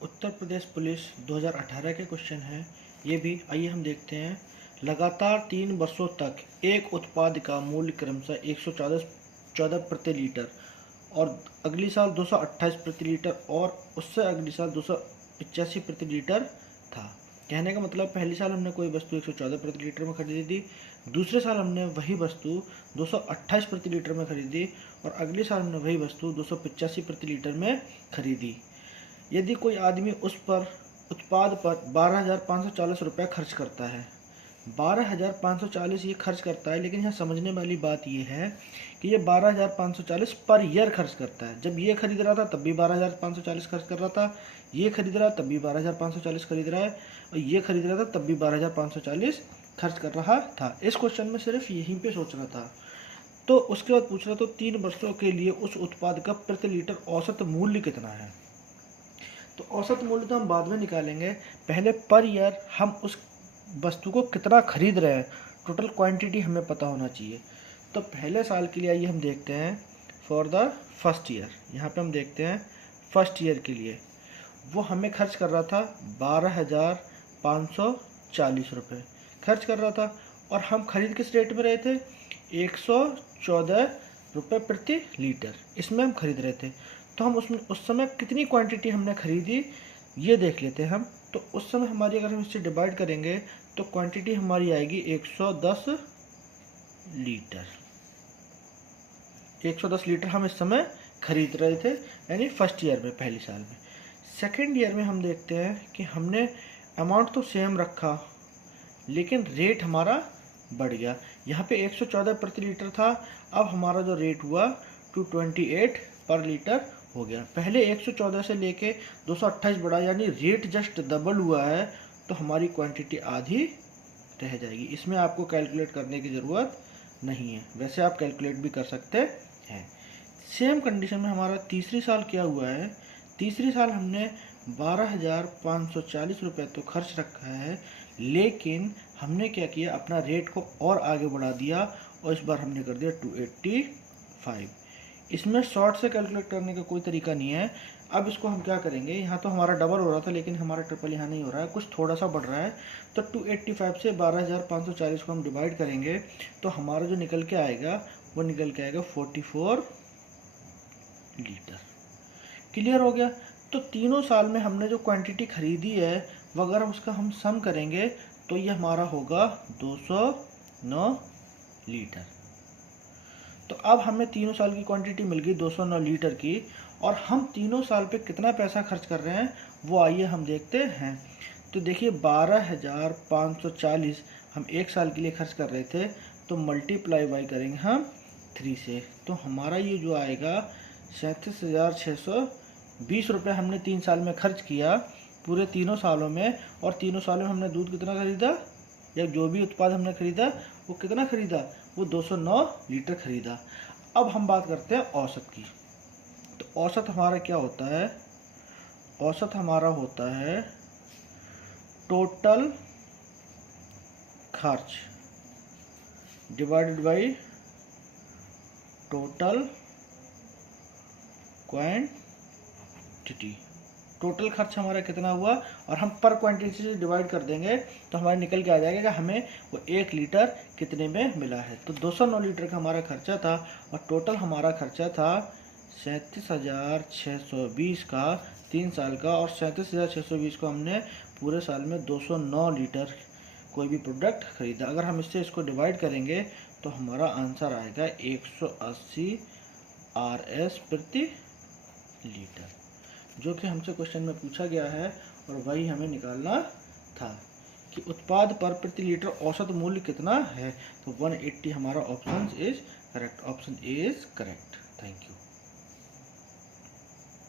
Uttar Pradesh police 2018 के question है ये भी। आइए हम देखते हैं। लगातार 3 वर्षों तक एक उत्पाद का मूल्य क्रमशः 114 प्रति लीटर और अगली साल 228 प्रति लीटर और उससे अगली साल 285 प्रति लीटर था। कहने का मतलब पहली साल हमने कोई वस्तु 114 प्रति लीटर में खरीदी थी, दूसरे साल हमने वही वस्तु 228 प्रति लीटर में खरीदी और अगले साल हमने वही वस्तु 285 प्रति लीटर में खरीदी। यदि कोई आदमी उस पर उत्पाद पर 12,540 रुपये खर्च करता है, 12,540 ये खर्च करता है, लेकिन यहाँ समझने वाली बात ये है कि ये 12,540 पर ईयर खर्च करता है। जब ये खरीद रहा था तब भी 12,540 खर्च कर रहा था, ये खरीद रहा तब भी 12,540 खरीद रहा है और ये खरीद रहा था तब भी 12,540 खर्च कर रहा था। इस क्वेश्चन में सिर्फ यहीं पे सोच रहा था। तो उसके बाद पूछ रहा तो 3 वर्षों के लिए उस उत्पाद का प्रति लीटर औसत मूल्य कितना है। तो औसत मूल्य तो हम बाद में निकालेंगे, पहले पर ईयर हम उस वस्तु को कितना खरीद रहे हैं, टोटल क्वांटिटी हमें पता होना चाहिए। तो पहले साल के लिए आइए हम देखते हैं फॉर द फर्स्ट ईयर। यहाँ पे हम देखते हैं फर्स्ट ईयर के लिए वो हमें खर्च कर रहा था 12,540 रुपये खर्च कर रहा था और हम खरीद किस रेट में रहे थे, 114 रुपये प्रति लीटर इसमें हम खरीद रहे थे। तो हम उसमें उस समय कितनी क्वांटिटी हमने खरीदी ये देख लेते हैं हम। तो उस समय हमारी अगर हम इससे डिवाइड करेंगे तो क्वांटिटी हमारी आएगी 110 लीटर। 110 लीटर हम इस समय खरीद रहे थे, यानी फर्स्ट ईयर में, पहली साल में। सेकेंड ईयर में हम देखते हैं कि हमने अमाउंट तो सेम रखा लेकिन रेट हमारा बढ़ गया। यहाँ पे 114 प्रति लीटर था, अब हमारा जो रेट हुआ 228 पर लीटर हो गया। पहले 114 से लेके 228 बढ़ा, यानी रेट जस्ट डबल हुआ है, तो हमारी क्वांटिटी आधी रह जाएगी। इसमें आपको कैलकुलेट करने की ज़रूरत नहीं है, वैसे आप कैलकुलेट भी कर सकते हैं। सेम कंडीशन में हमारा तीसरी साल क्या हुआ है, तीसरी साल हमने 12,540 रुपये तो खर्च रखा है, लेकिन हमने क्या किया, अपना रेट को और आगे बढ़ा दिया और इस बार हमने कर दिया 285। इसमें शॉर्ट से कैलकुलेट करने का कोई तरीका नहीं है। अब इसको हम क्या करेंगे, यहाँ तो हमारा डबल हो रहा था लेकिन हमारा ट्रिपल यहाँ नहीं हो रहा है, कुछ थोड़ा सा बढ़ रहा है। तो 285 से 12,540 को हम डिवाइड करेंगे तो हमारा जो निकल के आएगा वो निकल के आएगा 44 लीटर। क्लियर हो गया। तो तीनों साल में हमने जो क्वांटिटी खरीदी है वो अगर उसका हम सम करेंगे तो ये हमारा होगा 209 लीटर। तो अब हमें तीनों साल की क्वांटिटी मिल गई 209 लीटर की, और हम तीनों साल पे कितना पैसा खर्च कर रहे हैं वो आइए हम देखते हैं। तो देखिए 12,540 हम एक साल के लिए खर्च कर रहे थे, तो मल्टीप्लाई बाई करेंगे हम 3 से, तो हमारा ये जो आएगा 37,620 रुपये हमने 3 साल में खर्च किया पूरे तीनों सालों में। और तीनों सालों में हमने दूध कितना खरीदा, या जो भी उत्पाद हमने खरीदा वो कितना खरीदा, वो 209 लीटर खरीदा। अब हम बात करते हैं औसत की। तो औसत हमारा क्या होता है, औसत हमारा होता है टोटल खर्च divided by total quantity. Total खर्च हमारा कितना हुआ और हम पर क्वांटिटी से डिवाइड कर देंगे तो हमारे निकल के आ जाएगा कि हमें वो 1 लीटर कितने में मिला है। तो 209 लीटर का हमारा खर्चा था और टोटल हमारा खर्चा था 37,620 का 3 साल का, और 37,620 को हमने पूरे साल में 209 लीटर कोई भी प्रोडक्ट खरीदा। अगर हम इससे इसको डिवाइड करेंगे तो हमारा आंसर आएगा 180 RS प्रति लीटर, जो कि हमसे क्वेश्चन में पूछा गया है और वही हमें निकालना था कि उत्पाद पर प्रति लीटर औसत मूल्य कितना है। तो 180 हमारा option is correct, option A is correct. Thank you.